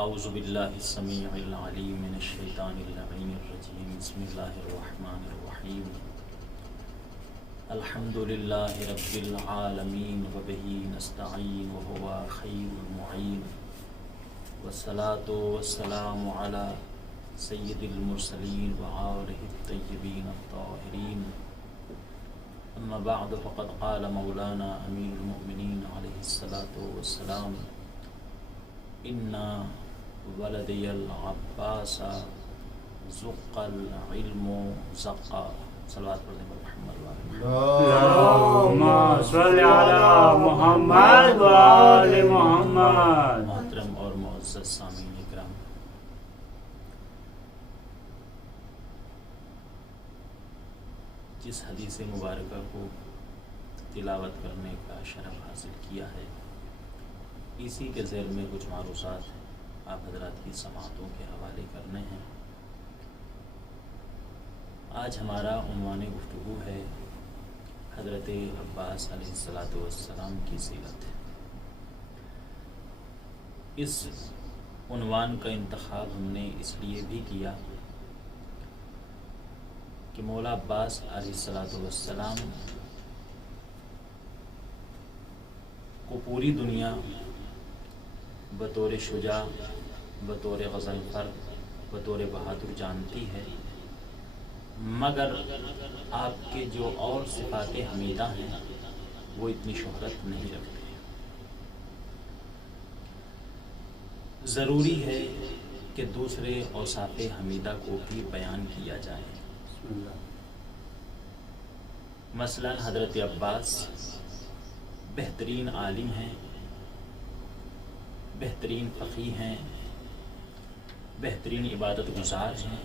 اعوذ باللہ السمیع العلیم من الشیطان اللعین الرجیم بسم اللہ الرحمن الرحیم الحمد للہ رب العالمین وبہ نستعین وہو خیر المعین والصلاة والسلام علی سید المرسلین وآلہ الطیبین الطاہرین اما بعد فقد قال مولانا امیر المؤمنین علیہ الصلاة والسلام ان ولدی العباس زق العلم زقا صلوات پڑھ دیں محمد اللہم صل علی محمد و آل محمد۔ محترم اور معزز سامعین اکرام، جس حدیث مبارکہ کو تلاوت کرنے کا شرف حاصل کیا ہے، اسی کے ذیل میں کچھ معروضات آپ حضرات کی سماعتوں کے حوالے کرنے ہیں۔ آج ہمارا عنوان گفتگو ہے حضرت عباس علیہ السلام کی سیرت۔ اس عنوان کا انتخاب ہم نے اس لیے بھی کیا کہ مولا عباس علیہ السلام کو پوری دنیا بطور شجاع، بطور غضنفر، بطور بہادر جانتی ہے، مگر آپ کے جو اور صفات حمیدہ ہیں وہ اتنی شہرت نہیں رکھتے ہیں۔ ضروری ہے کہ دوسرے اوصاف حمیدہ کو بھی بیان کیا جائے۔ مثلا حضرت عباس بہترین عالم ہیں، بہترین فقیہ ہیں، بہترین عبادت گزار ہیں۔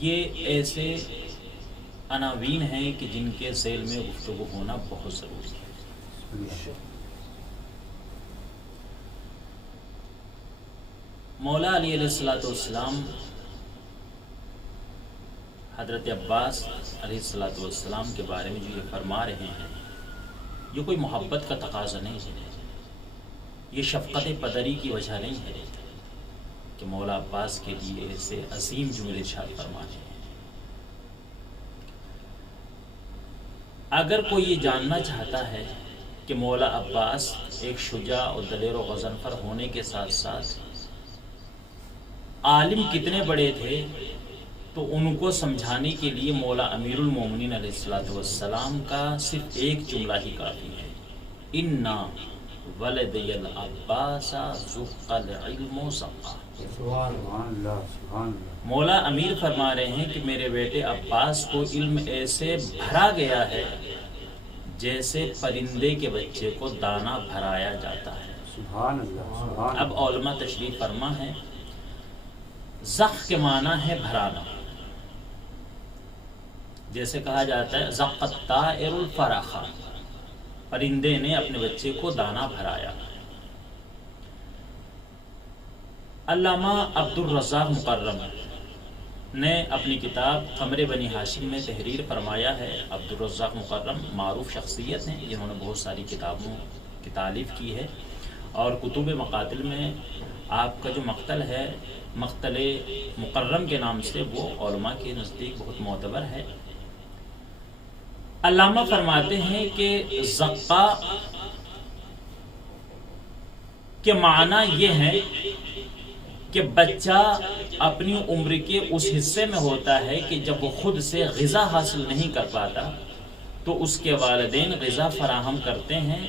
یہ ایسے عناوین ہیں کہ جن کے ذیل میں گفتگو ہونا بہت ضروری ہے۔ مولا علی علیہ السلام حضرت عباس علیہ السلام کے بارے میں جو یہ فرما رہے ہیں، یہ کوئی محبت کا تقاضا نہیں ہے، یہ شفقت پدری کی وجہ نہیں ہے کہ مولا عباس کے لیے ایسے عظیم جملے ارشاد فرمانے ہیں۔ اگر کوئی یہ جاننا چاہتا ہے کہ مولا عباس ایک شجاع اور دلیر و غضنفر ہونے کے ساتھ ساتھ عالم کتنے بڑے تھے، تو ان کو سمجھانے کے لیے مولا امیر المومنین علیہ السلام کا صرف ایک جملہ ہی کافی ہے، اِنَّا وَلَدِيَ الْعَبَّاسَ زُقَّ الْعِلْمُ زَقًّا۔ مولا امیر فرما رہے ہیں کہ میرے بیٹے عباس کو علم ایسے بھرا گیا ہے جیسے پرندے کے بچے کو دانہ بھرایا جاتا ہے۔ اب علماء تشریف فرما ہے، زق کے معنی ہے بھرانا، جیسے کہا جاتا ہے زق الطائر الفرخ، پرندے نے اپنے بچے کو دانہ بھرایا۔ علامہ عبد الرزاق مکرم نے اپنی کتاب قمر بنی ہاشم میں تحریر فرمایا ہے۔ عبد الرزاق مکرم معروف شخصیت ہیں، جنہوں نے بہت ساری کتابوں کی تالیف کی ہے، اور کتب مقاتل میں آپ کا جو مقتل ہے، مقتل مکرم کے نام سے، وہ علماء کے نزدیک بہت معتبر ہے۔ علامہ فرماتے ہیں کہ زقا کے معنی یہ ہے کہ بچہ اپنی عمر کے اس حصے میں ہوتا ہے کہ جب وہ خود سے غذا حاصل نہیں کر پاتا تو اس کے والدین غذا فراہم کرتے ہیں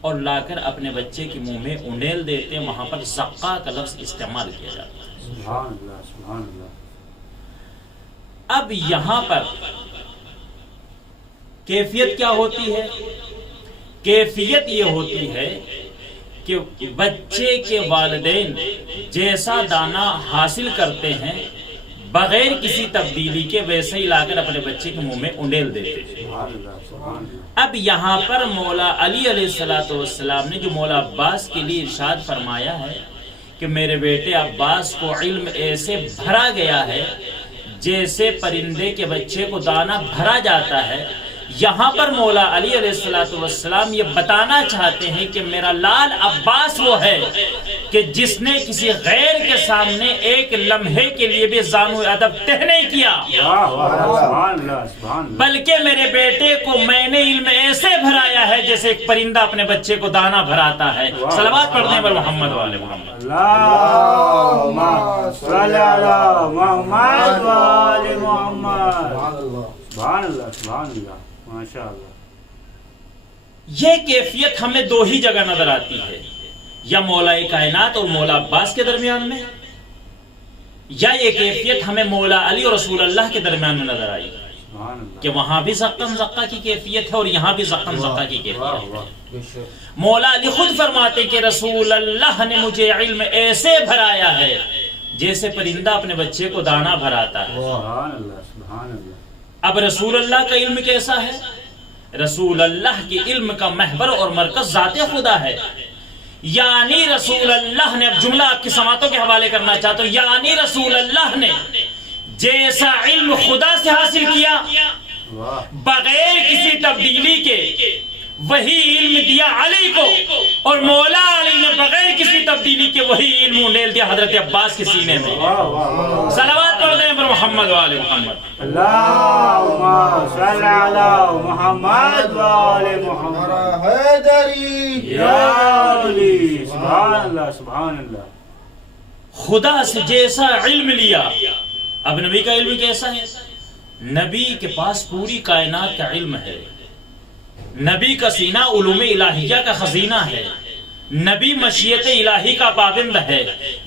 اور لا کر اپنے بچے کے منہ میں انڈیل دیتے ہیں۔ وہاں پر زقا کا لفظ استعمال کیا جاتا ہے۔ سبحان اللہ، سبحان اللہ۔ اب یہاں پر کیفیت کیا ہوتی ہے؟ کیفیت یہ ہوتی ہے کہ بچے کے والدین جیسا دانہ حاصل کرتے ہیں بغیر کسی تبدیلی کے، ویسے ہی لا کر اپنے بچے کے منہ میں انڈیل دیتے ہیں۔ اب یہاں پر مولا علی علیہ السلام نے جو مولا عباس کے لیے ارشاد فرمایا ہے کہ میرے بیٹے عباس کو علم ایسے بھرا گیا ہے جیسے پرندے کے بچے کو دانہ بھرا جاتا ہے، یہاں پر مولا علی علیہ السلام یہ بتانا چاہتے ہیں کہ میرا لال عباس وہ ہے کہ جس نے کسی غیر کے سامنے ایک لمحے کے لیے بھی زانو ادب تہ نہیں کیا، بلکہ میرے بیٹے کو میں نے علم ایسے بھرایا ہے جیسے ایک پرندہ اپنے بچے کو دانا بھراتا ہے۔ صلوات پڑھنے پر محمد والے محمد۔ اللہم صلی علی محمد وآل محمد۔ سبحان اللہ سبحان اللہ ماشاء اللہ۔ یہ کیفیت ہمیں دو ہی جگہ نظر آتی ہے، یا مولا کائنات اور مولا عباس کے درمیان میں، یا یہ کیفیت ہمیں مولا علی اور رسول اللہ کے درمیان میں نظر آئی کہ وہاں بھی زقن زقہ کی کیفیت ہے اور یہاں بھی زقن زقہ کی کیفیت ہے۔ مولا علی خود فرماتے کہ رسول اللہ نے مجھے علم ایسے بھرایا ہے جیسے پرندہ اپنے بچے کو دانا بھراتا ہے۔ سبحان اللہ سبحان اللہ۔ اب رسول اللہ کا علم کیسا ہے؟ رسول اللہ کے علم کا محور اور مرکز ذات خدا ہے، یعنی رسول اللہ نے، اب جملہ آپ کی سماعتوں کے حوالے کرنا چاہتا ہوں، یعنی رسول اللہ نے جیسا علم خدا سے حاصل کیا بغیر کسی تبدیلی کے، وہی علم دیا علی کو، اور مولا علی نے بغیر کسی تبدیلی کے وہی علم انڈیل دیا حضرت عباس کے سینے میں۔ صلوات پڑھ دیں پر محمد وآل محمد۔ اللہم صلی علی محمد وآل محمد۔ حیدری یا علی سبحان اللہ سبحان اللہ۔ خدا سے جیسا علم لیا، اب نبی کا علم کیسا ہے؟ نبی کے پاس پوری کائنات کا علم ہے، نبی کا سینہ علوم الہیہ کا خزینہ ہے، نبی مشیت الہی کا پابند ہے،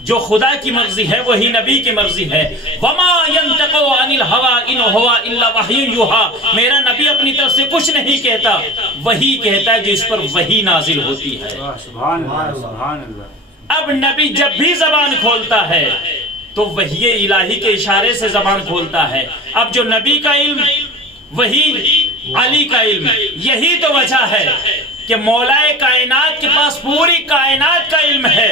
جو خدا کی مرضی ہے وہی نبی کی مرضی ہے۔ وما ينطق عن الهوى ان هو الا وحی یوحى، میرا نبی اپنی طرف سے کچھ نہیں کہتا، وہی کہتا ہے جس پر وحی نازل ہوتی ہے۔ سبحان اللہ سبحان اللہ۔ اب نبی جب بھی زبان کھولتا ہے تو وحی الہی کے اشارے سے زبان کھولتا ہے۔ اب جو نبی کا علم وہی علی کا علم، یہی تو وجہ ہے کہ مولا کائنات کے پاس پوری کائنات کا علم ہے،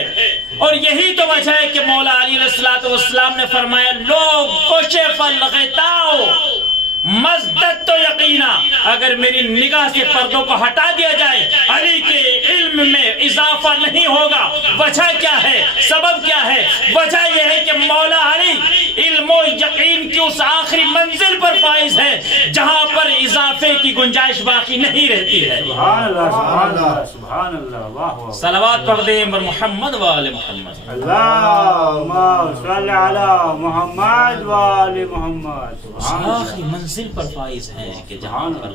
اور یہی تو وجہ ہے کہ مولا علی علیہ السلام نے فرمایا لوگ کشف الغطاء مزدد تو یقینا، اگر میری نگاہ سے پردوں کو ہٹا دیا جائے علی کے علم میں اضافہ نہیں ہوگا۔ وجہ کیا ہے؟ سبب کیا ہے؟ وجہ یہ ہے کہ مولا علی علم و یقین کی اس آخری منزل پر فائز ہے جہاں پر اضافے کی گنجائش باقی نہیں رہتی ہے۔ سبحان اللہ سبحان اللہ سبحان اللہ۔ واہ واہ۔ صلوات پڑھ دیں پر محمد وآل محمد۔ اللہم صلی علی محمد وآل محمد۔ سبحان اللہ آخری منزل پر فائز ہیں کہ جہاں پر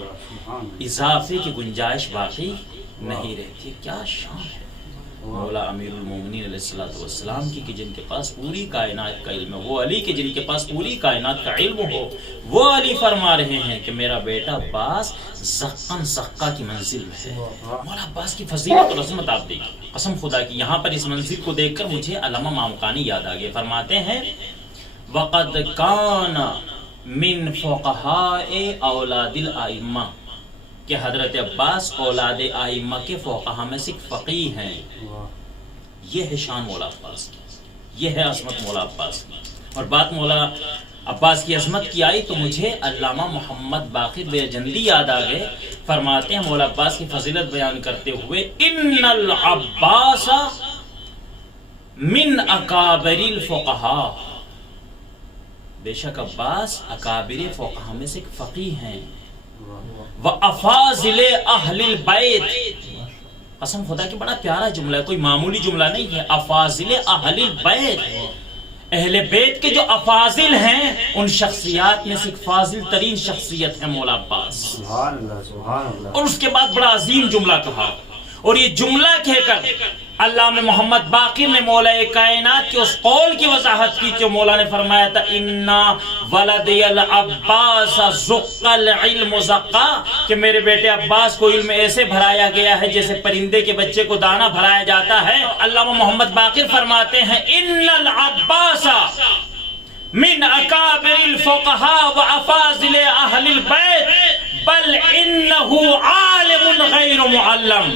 اضافے کی گنجائش باقی نہیں رہتی۔ کیا شان ہے مولا امیر المومنین علیہ السلام کی کہ جن کے پاس پوری کائنات کا علم ہے، وہ علی کے جن کے پاس پوری کائنات کا علم ہو۔ وہ علی فرما رہے ہیں کہ میرا بیٹا عباس زقن زقہ کی منزل میں ہے۔ مولا عباس کی فضیلت اور عظمت آپ دیکھیں، قسم خدا کی یہاں پر اس منزل کو دیکھ کر مجھے علامہ مامقانی یاد آ گئے۔ فرماتے ہیں وقد کان من فقہاء اولاد الائمہ، کہ حضرت عباس اولاد ائمہ کے فقہاء میں سے فقیہ ہیں۔ یہ ہے شان مولا عباس کی، یہ ہے عظمت مولا عباس کی۔ اور بات مولا عباس کی عظمت کی آئی تو مجھے علامہ محمد باقر بیجندی یاد آ گئے۔ فرماتے ہیں مولا عباس کی فضیلت بیان کرتے ہوئے ان العباس من اکابر الفقہاء، بے شک عباس اکابر فقہاء میں سے ایک فقیہ ہیں۔ وَأَفَاضِلِ أَهْلِ الْبَيْتِ، قسم خدا کی بڑا پیارا جملہ ہے، کوئی معمولی جملہ نہیں ہے۔ افاضل اہل البیت، اہل بیت کے جو افاضل ہیں ان شخصیات میں سے ایک فاضل ترین شخصیت ہے مولا عباس۔ سبحان اللہ سبحان اللہ۔ اور اس کے بعد بڑا عظیم جملہ کہا، اور یہ جملہ کہہ کر علامہ محمد باقر نے مولا کائنات کے اس قول کی وضاحت کی جو مولا نے فرمایا تھا اِنَّا وَلَدِيَ الْعَبَّاسَ زُقَّ الْعِلْمُ زَقَّا، کہ میرے بیٹے عباس کو علم ایسے بھرایا گیا ہے جیسے پرندے کے بچے کو دانا بھرایا جاتا ہے۔ علامہ محمد باقر فرماتے ہیں اِنَّ الْعَبَّاسَ من اکابر الفقہاء وافاضل اہل البیت بل انہ عالم غیر معلم۔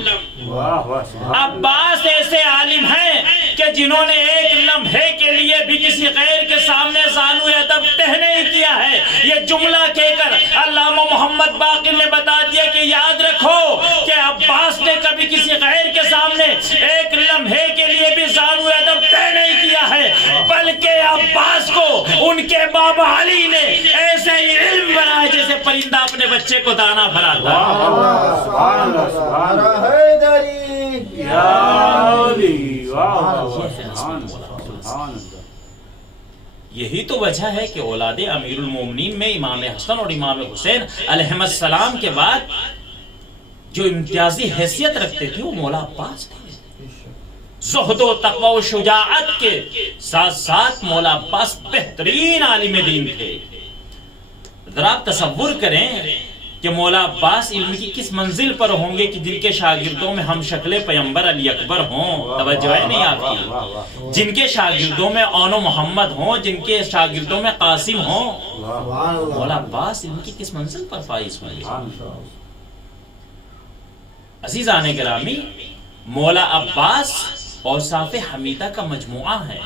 عباس ایسے عالم ہیں کہ جنہوں نے ایک لمحے کے لیے بھی کسی غیر کے سامنے زانو ادب تہ نہیں کیا ہے۔ یہ جملہ کہہ کر علامہ محمد باقر نے بتا دیا کہ یاد رکھو کہ عباس نے کبھی کسی غیر کے سامنے ایک لمحے کے لیے بھی زانو ادب طے نہیں کیا ہے، بلکہ عباس کو ان کے بابا علی نے ایسے ہی علم بنایا جیسے پرندہ اپنے بچے کو دانا بھراتا ہے۔ سبحان اللہ، سبحان اللہ، حیدری یا علی، واہ سبحان اللہ، سبحان اللہ۔ یہی تو وجہ ہے کہ اولاد امیر المومنین میں امام حسن اور امام حسین علیہم السلام کے بعد جو امتیازی حیثیت رکھتے تھے وہ مولا عباس تھے۔ زہد و تقوی و شجاعت کے ساتھ ساتھ مولا عباس بہترین عالم دین تھے۔ ذرا آپ تصور کریں کہ مولا عباس علم کی کس منزل پر ہوں گے کہ جن کے شاگردوں میں ہم شکل پیغمبر علی اکبر ہوں، توجہ ہے نہیں آپ کی، جن کے شاگردوں میں اون و محمد ہوں، جن کے شاگردوں میں قاسم ہوں، مولا عباس علم کی کس منزل پر فائز ہوں گے؟ عزیزان گرامی، مولا عباس اوصاف حمیدہ کا مجموعہ ہے۔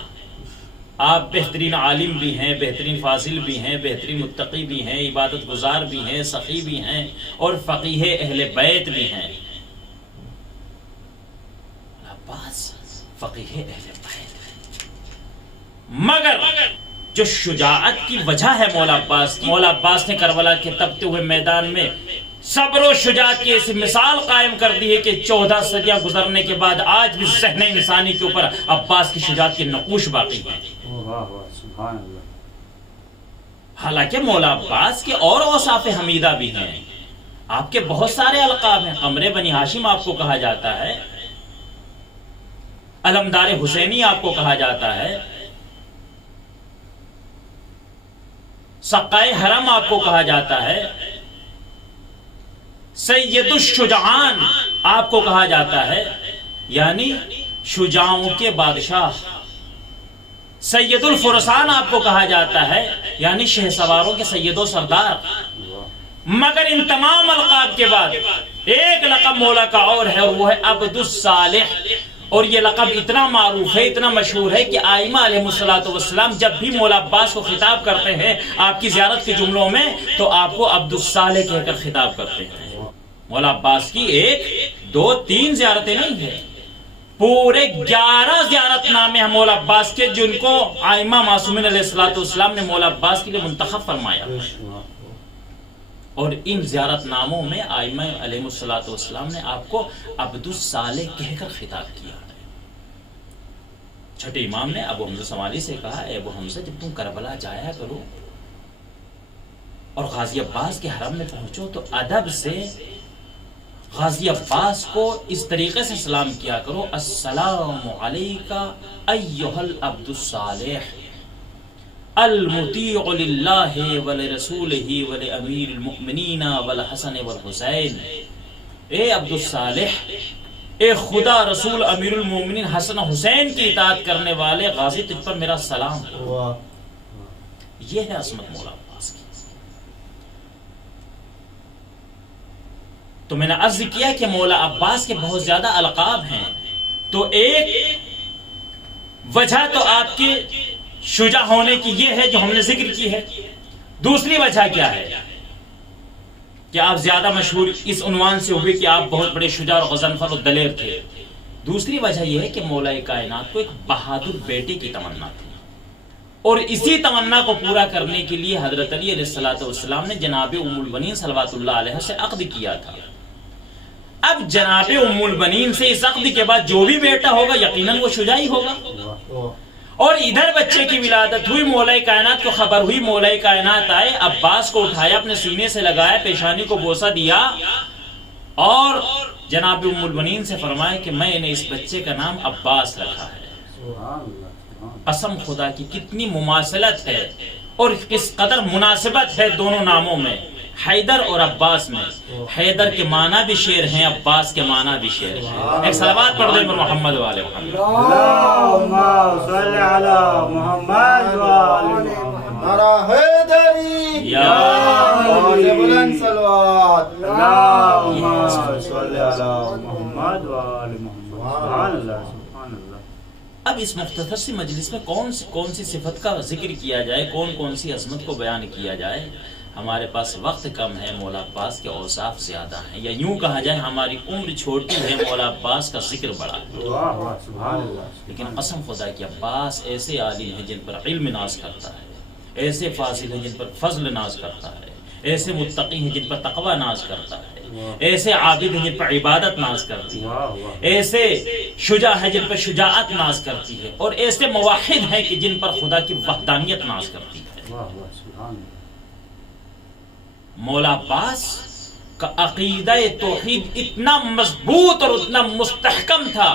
آپ بہترین عالم بھی ہیں، بہترین فاضل بھی ہیں، بہترین متقی بھی ہیں، عبادت گزار بھی ہیں، سخی بھی ہیں اور فقیہ اہل بیت بھی ہیں۔ عباس فقیہ اہل بیت ہیں، مگر جو شجاعت کی وجہ ہے مولا عباس کی، مولا عباس نے کربلا کے تپتے ہوئے میدان میں صبر و شجاعت کی ایسی مثال قائم کر دی ہے کہ 14 صدیاں گزرنے کے بعد آج بھی ذہن انسانی کے اوپر عباس کی شجاعت کے نقوش باقی ہیں۔ سبحان اللہ۔ حالانکہ مولا عباس کے اور اوصاف حمیدہ بھی ہیں، آپ کے بہت سارے القاب ہیں۔ قمر بنی ہاشم آپ کو کہا جاتا ہے، علمدار حسینی آپ کو کہا جاتا ہے، سقائے حرم آپ کو کہا جاتا ہے، سید الشجعان آپ کو کہا جاتا ہے، یعنی شجاعوں کے بادشاہ۔ سید الفرسان آپ کو کہا جاتا ہے، یعنی شہ سواروں کے سید و سردار۔ مگر ان تمام القاب کے بعد ایک لقب مولا کا اور ہے، اور وہ ہے عبد الصالح۔ اور یہ لقب اتنا معروف ہے، اتنا مشہور ہے کہ آئمہ علیہ السلام جب بھی مولا عباس کو خطاب کرتے ہیں آپ کی زیارت کے جملوں میں تو آپ کو عبد الصالح کہہ کر خطاب کرتے ہیں۔ مولا عباس کی 1 2 3 زیارتیں نہیں ہیں، پورے 11 زیارت نامے ہیں مولا عباس کے، جن کو آئمہ معصومین علیہ السلام نے مولا عباس کے لیے منتخب فرمایا۔ اور ان زیارت ناموں میں آئمہ علیہ السلام نے آپ کو عبد الصالح کہہ کر خطاب کیا۔ چھٹے امام نے ابو حمزہ سمالی سے کہا، اے ابو حمزہ جب تم کربلا جایا کرو اور غازی عباس کے حرم میں پہنچو تو ادب سے غازی عباس کو اس طریقے سے سلام کیا کرو، السلام علیکہ ایہا العبد الصالح المطیع للہ ولرسولہ ولامیر المؤمنین والحسن والحسین۔ اے عبد الصالح، اے خدا رسول امیر المومنین حسن حسین کی اطاعت کرنے والے غازی، تجھ پر میرا سلام ہو۔ یہ ہے عظمت مولا عباس کی۔ تو میں نے عرض کیا کہ مولا عباس کے بہت زیادہ القاب ہیں، تو ایک وجہ تو آپ کے شجاع ہونے کی یہ ہے جو ہم نے ذکر کی ہے۔ دوسری وجہ کیا ہے کہ آپ زیادہ مشہور اس عنوان سے ہوئے کہ آپ بہت بڑے شجاع اور غضنفر اور دلیر تھے۔ دوسری وجہ یہ ہے کہ مولا کائنات کو ایک بہادر بیٹے کی تمنا تھی، اور اسی تمنا کو پورا کرنے کے لیے حضرت علی علیہ السلام نے جناب ام البنین صلوات اللہ علیہ سے عقد کیا تھا۔ اب جناب ام البنین سے اس عقد کے بعد جو بھی بیٹا ہوگا یقیناً وہ شجاعی ہوگا، اور ادھر بچے کی ولادت ہوئی، مولا کائنات کو خبر ہوئی، مولا کائنات آئے، عباس کو اٹھایا، اپنے سینے سے لگایا، پیشانی کو بوسہ دیا، اور جناب ام البنین سے فرمایا کہ میں نے اس بچے کا نام عباس رکھا ہے۔ قسم خدا کی کتنی مماثلت ہے اور کس قدر مناسبت ہے دونوں ناموں میں، حیدر اور عباس میں۔ حیدر کے معنی بھی شیر ہیں، عباس کے معنی بھی شیر ہیں۔ ایک صلوات پڑھ دیں پر محمد والے محمد۔ اللہم صلی علی محمد وآل محمد۔ نعرہ حیدری، یا بلند صلوات۔ اللہم صلی علی محمد وآل محمد۔ سبحان اللہ، سبحان اللہ۔ اب اس مختصر سی مجلس میں کون سی صفت کا ذکر کیا جائے، کون سی عظمت کو بیان کیا جائے، ہمارے پاس وقت کم ہے، مولا عباس کے اوصاف زیادہ ہیں، یا یوں کہا جائے ہماری عمر چھوٹی ہے، مولا عباس کا ذکر بڑا ہے۔ واہ واہ سبحان اللہ۔ لیکن قسم خدا کی عباس ایسے عالم ہیں جن پر علم ناز کرتا ہے، ایسے فاضل ہیں جن پر فضل ناز کرتا ہے، ایسے متقی ہیں جن پر تقوی ناز کرتا ہے، ایسے عابد ہیں جن پر عبادت ناز کرتی ہے، واہ واہ ایسے شجاع ہے جن پر شجاعت ناز کرتی ہے، اور ایسے موحد ہیں کہ جن پر خدا کی وحدانیت ناز کرتی ہے۔ واہ واہ سبحان اللہ۔ مولا عباس کا عقیدہ توحید اتنا مضبوط اور اتنا مستحکم تھا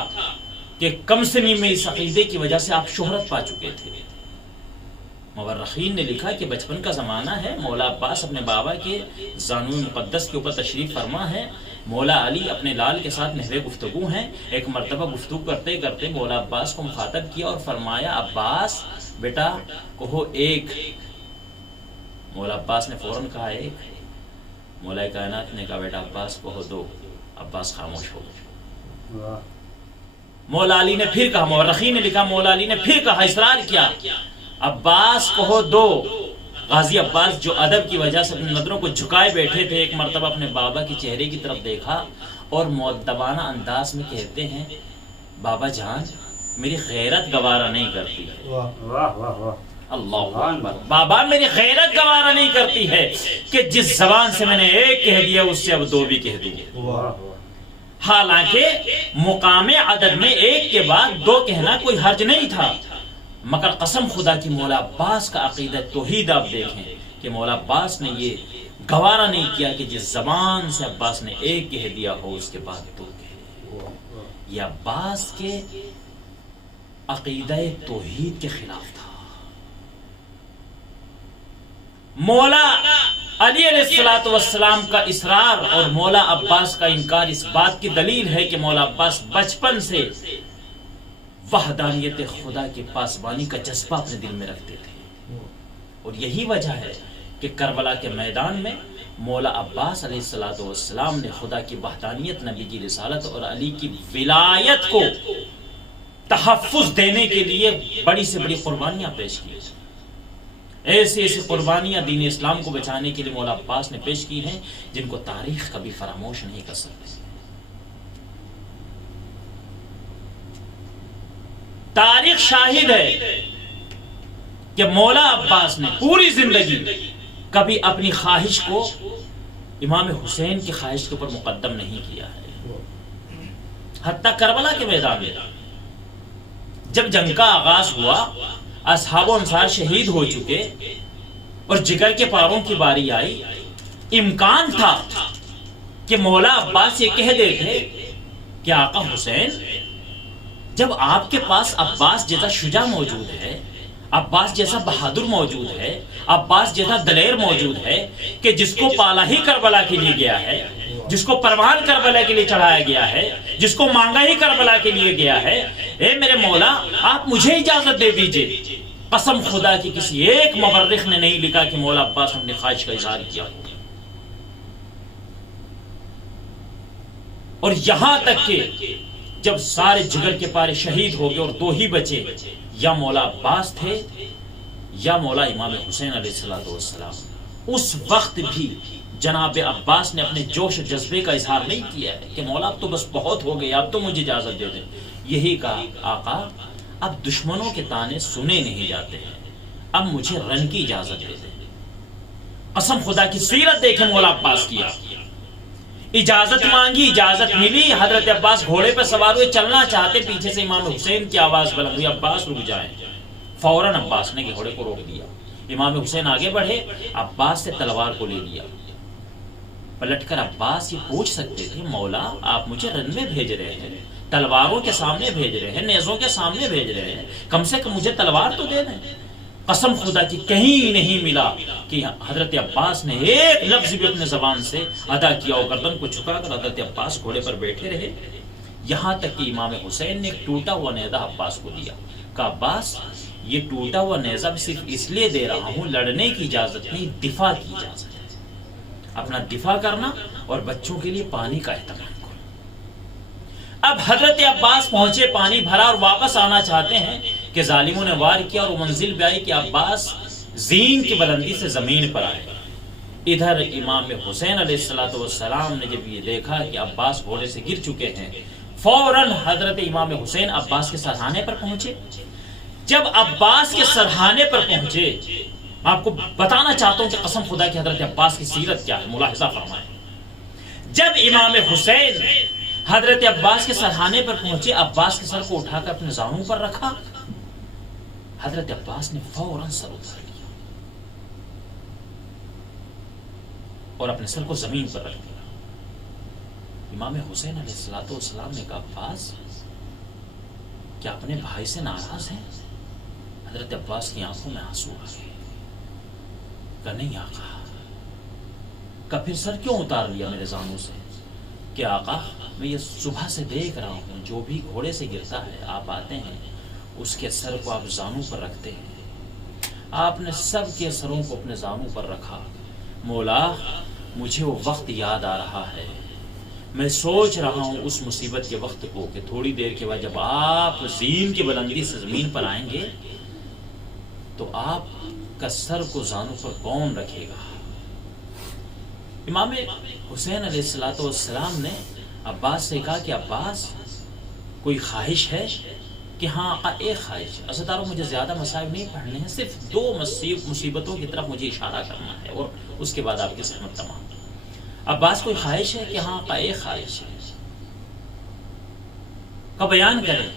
کہ کم سنی میں اس عقیدے کی وجہ سے آپ شہرت پا چکے تھے۔ مورخین نے لکھا کہ بچپن کا زمانہ ہے، مولا عباس اپنے بابا کے زانو مقدس کے اوپر تشریف فرما ہے، مولا علی اپنے لال کے ساتھ نحوے گفتگو ہیں، ایک مرتبہ گفتگو کرتے کرتے مولا عباس کو مخاطب کیا اور فرمایا عباس بیٹا کہو ایک۔ مولا عباس نے فوراً کہا ایک۔ مولا کائنات نے کہا بیٹا عباس کہو دو۔ عباس خاموش ہو گئے۔ واہ مولا علی نے پھر کہا، مورخین نے لکھا مولا علی نے پھر کہا، اصرار کیا، عباس کہو دو۔ غازی عباس جو ادب کی وجہ سے اپنی نظروں کو جھکائے بیٹھے تھے، ایک مرتبہ اپنے بابا کے چہرے کی طرف دیکھا اور مؤدبانہ انداز میں کہتے ہیں بابا جان میری غیرت گوارا نہیں کرتی ہے۔ واہ واہ واہ واہ اللہ اکبر، بابا میری غیرت گوارا نہیں کرتی ہے کہ جس زبان سے میں نے ایک کہہ دیا اس سے اب دو بھی کہہ دوں۔ واہ واہ حالانکہ مقام عدد میں ایک کے بعد دو کہنا کوئی حرج نہیں تھا، مگر قسم خدا کی مولا عباس کا عقیدہ توحید آپ دیکھیں کہ مولا عباس نے یہ گوارا نہیں کیا کہ جس زبان سے عباس نے ایک کہہ دیا ہو اس کے بعد دو کہہ دیا۔ یہ عباس کے عقیدہ توحید کے خلاف تھا۔ مولا علی علیہ السلام کا اصرار اور مولا عباس کا انکار اس بات کی دلیل ہے کہ مولا عباس بچپن سے وحدانیت خدا کے پاسبانی کا جذبہ اپنے دل میں رکھتے تھے، اور یہی وجہ ہے کہ کربلا کے میدان میں مولا عباس علیہ السلام نے خدا کی وحدانیت، نبی کی رسالت اور علی کی ولایت کو تحفظ دینے کے لیے بڑی سے بڑی قربانیاں پیش کی۔ ایسی ایسی قربانیاں دین اسلام کو بچانے کے لیے مولا عباس نے پیش کی ہیں جن کو تاریخ کبھی فراموش نہیں کر سکتی۔ تاریخ شاہد ہے کہ مولا عباس نے پوری زندگی کبھی اپنی خواہش کو امام حسین کی خواہش کے اوپر مقدم نہیں کیا ہے۔ حتیٰ کربلا کے میدان میں جب جنگ کا آغاز ہوا، اصحاب و انصار شہید ہو چکے اور جگر کے پاروں کی باری آئی، امکان تھا کہ مولا عباس یہ کہہ دیتے کہ آقا حسین جب آپ کے پاس عباس جیسا شجاع موجود ہے، عباس جیسا بہادر موجود ہے، عباس جیسا دلیر موجود ہے کہ جس کو پالا ہی کربلا کے لیے گیا ہے، جس کو پروان کربلا کے لیے چڑھایا گیا ہے، جس کو مانگا ہی کربلا کے لیے گیا ہے، اے میرے مولا آپ مجھے اجازت دے دیجئے۔ قسم خدا کی کسی ایک مورخ نے نہیں لکھا کہ مولا عباس نے اپنی خواہش کا اظہار کیا ہو، اور یہاں تک کہ جب سارے جگر کے پارے شہید ہو گئے اور دو ہی بچے، یا مولا عباس تھے یا مولا امام حسین علیہ السلام، اس وقت بھی جناب عباس نے اپنے جوش و جذبے کا اظہار نہیں کیا ہے کہ مولا اب تو بس بہت ہو گیا، اب تو مجھے اجازت دے دیں۔ یہی کہا آقا اب دشمنوں کے تانے سنے نہیں جاتے ہیں، اب مجھے رن کی اجازت دے دیں۔ قسم خدا کی سیرت دیکھیں مولا عباس کی، اجازت مانگی، اجازت ملی، حضرت عباس گھوڑے پہ سوار ہوئے چلنا چاہتے، پیچھے سے امام حسین کی آواز بلند ہوئی عباس رک جائیں۔ فوراً عباس نے گھوڑے کو روک دیا، امام حسین آگے بڑھے، عباس سے تلوار کو لے لیا۔ پلٹ کر عباس یہ پوچھ سکتے تھے مولا آپ مجھے رن میں بھیج رہے ہیں، تلواروں کے سامنے بھیج رہے ہیں، نیزوں کے سامنے بھیج رہے ہیں، کم سے کم مجھے تلوار تو دے دیں۔ قسم خدا کی کہیں نہیں ملا کہ حضرت عباس نے ایک لفظ بھی اپنے زبان سے ادا کیا، اور گردن کو جھکا کر حضرت عباس گھوڑے پر بیٹھے رہے، یہاں تک کہ امام حسین نے ایک ٹوٹا ہوا نیزہ عباس کو دیا، کہا عباس یہ ٹوٹا ہوا نیزہ صرف اس لیے دے رہا ہوں، لڑنے کی اجازت نہیں، دفاع کی اجازت ہے، اپنا دفاع کرنا اور بچوں کے لیے پانی کا اہتمام کرنا۔ اب حضرت عباس پہنچے، پانی بھرا اور واپس آنا چاہتے ہیں کہ ظالموں نے وار کیا اور وہ منزل بھی آئی کہ عباس زین کی بلندی سے زمین پر آئے۔ ادھر امام حسین علیہ السلام نے جب یہ دیکھا کہ عباس گھوڑے سے گر چکے ہیں، فوراً حضرت امام حسین عباس کے سرحانے پر پہنچے۔ جب عباس کے سرحانے پر پہنچے، میں آپ کو بتانا چاہتا ہوں کہ قسم خدا کی حضرت عباس کی سیرت کیا ہے، ملاحظہ فرمائیں۔ جب امام حسین حضرت عباس کے سرحانے پر پہنچے، عباس کے سر کو اٹھا کر اپنے زانوں پر رکھا، حضرت عباس نے فوراً سر اتار لیا اور اپنے سر کو زمین پر رکھ دیا۔ امام حسین علیہ السلام نے کہا عباس کیا اپنے بھائی سے ناراض ہیں؟ حضرت عباس کی آنکھوں میں آنسو آ گئے، کہا نہیں آقا۔ کہا پھر سر کیوں اتار لیا میرے زانوں سے؟ کہ آقا میں یہ صبح سے دیکھ رہا ہوں جو بھی گھوڑے سے گرتا ہے آپ آتے ہیں اس کے سر کو آپ زانوں پر رکھتے ہیں، آپ نے سب کے سروں کو اپنے زانوں پر رکھا۔ مولا مجھے وہ وقت یاد آ رہا ہے، میں سوچ رہا ہوں اس مصیبت کے وقت کو کہ تھوڑی دیر کے بعد جب آپ زین کی بلندی سے زمین پر آئیں گے تو آپ کا سر کو زانوں پر کون رکھے گا؟ امام حسین علیہ السلام نے عباس سے کہا کہ عباس کوئی خواہش ہے؟ کہ ہاں آقا ایک خواہش۔ عزیزدارو مجھے زیادہ مصائب نہیں پڑھنے ہیں، صرف 2 مصیبتوں کی طرف مجھے اشارہ کرنا ہے اور اس کے بعد آپ کی زحمت تمام۔ عباس کوئی خواہش ہے؟ کہ ہاں آقا ایک خواہش ہے۔ کا بیان کریں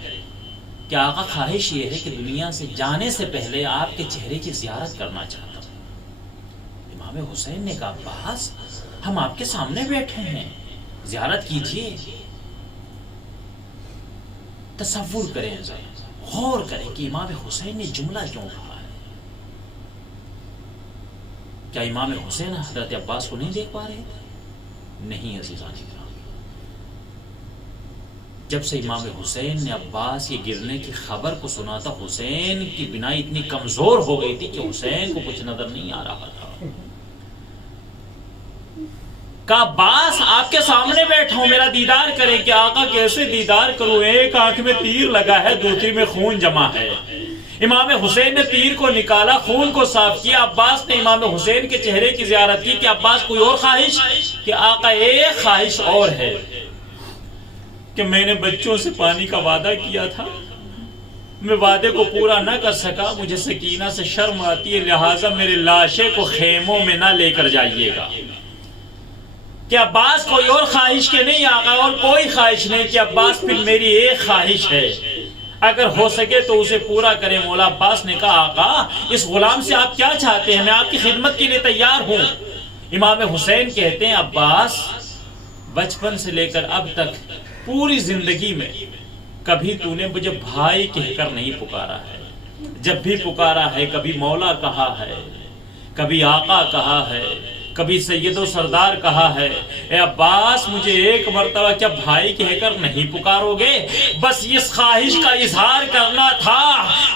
کہ آقا خواہش یہ ہے کہ دنیا سے جانے سے پہلے آپ کے چہرے کی زیارت کرنا چاہتا ہوں۔ امام حسین نے کہا عباس ہم آپ کے سامنے بیٹھے ہیں، زیارت کیجیے۔ تصور کریں، غور کریں کہ امام حسین نے جملہ کیوں کہا ہے۔ کیا امام حسین حضرت عباس کو نہیں دیکھ پا رہے تھے؟ نہیں عزیزان کرام، جب سے امام حسین نے عباس کے گرنے کی خبر کو سنا تھا، حسین کی بنائی اتنی کمزور ہو گئی تھی کہ حسین کو کچھ نظر نہیں آ رہا تھا۔ کہا عباس آپ کے سامنے بیٹھا ہوں، میرا دیدار کریں۔ کہ آقا کیسے دیدار کروں، ایک آنکھ میں تیر لگا ہے دوسری میں خون جمع ہے۔ امام حسین نے تیر کو نکالا، خون کو صاف کیا۔ عباس نے امام حسین کے چہرے کی زیارت کی کہ عباس کوئی اور خواہش؟ کہ آقا ایک خواہش اور ہے کہ میں نے بچوں سے پانی کا وعدہ کیا تھا، میں وعدے کو پورا نہ کر سکا، مجھے سکینہ سے شرم آتی ہے، لہٰذا میرے لاشے کو خیموں میں نہ لے کر جائیے گا۔ کہ عباس کوئی اور خواہش کے نہیں آقا، اور کوئی خواہش نہیں۔ کہ عباس پھر میری ایک خواہش ہے، اگر ہو سکے تو اسے پورا کرے۔ مولا عباس نے کہا آقا اس غلام سے آپ کیا چاہتے ہیں، میں آپ کی خدمت کے لیے تیار ہوں۔ امام حسین کہتے ہیں عباس بچپن سے لے کر اب تک پوری زندگی میں کبھی تو نے مجھے بھائی کہہ کر نہیں پکارا ہے، جب بھی پکارا ہے کبھی مولا کہا ہے، کبھی آقا کہا ہے، کبھی سید و سردار کہا ہے۔ اے عباس مجھے ایک مرتبہ کیا بھائی کہہ کر نہیں پکارو گے؟ بس اس خواہش کا اظہار کرنا تھا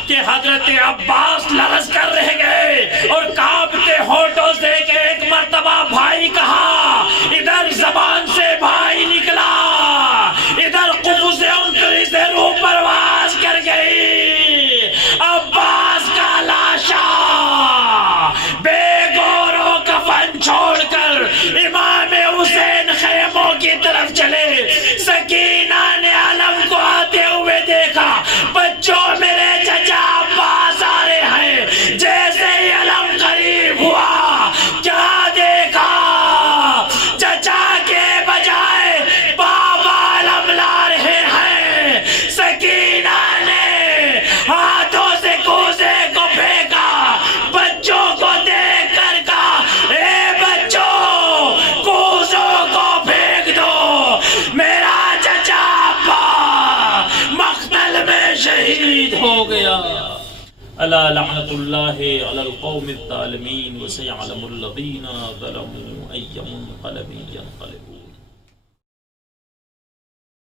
کہ حضرت عباس لرز کر رہ گئے اور کانپتے ہونٹوں سے کہ ایک مرتبہ بھائی کہا، ادھر زبان سے بھائی نکلا، ادھر قفز انکری سے روح پرواز کر گئی۔ عباس کا لاشا بے گور و کفن چھوڑ کر امام حسین خیموں کی طرف چلے۔ سکینہ نے علم کو آتے ہوئے دیکھا، بچوں میرے چچا عباس آ رہے ہیں۔ جیسے ہی علم قریب ہوا کیا دیکھا، چچا کے بجائے بابا علم لا رہے ہیں۔ سکینہ نے ہاتھوں سے کوزے کو پھینکا، بچوں کو دیکھ کر کہا اے بچوں کوزوں کو پھینک دو، میرا چچا ابا مقتل میں شہید ہو گیا۔ الا لعنت اللہ علی القوم الظالمین وسیعلم الذین ظلموا ای منقلب ینقلبون۔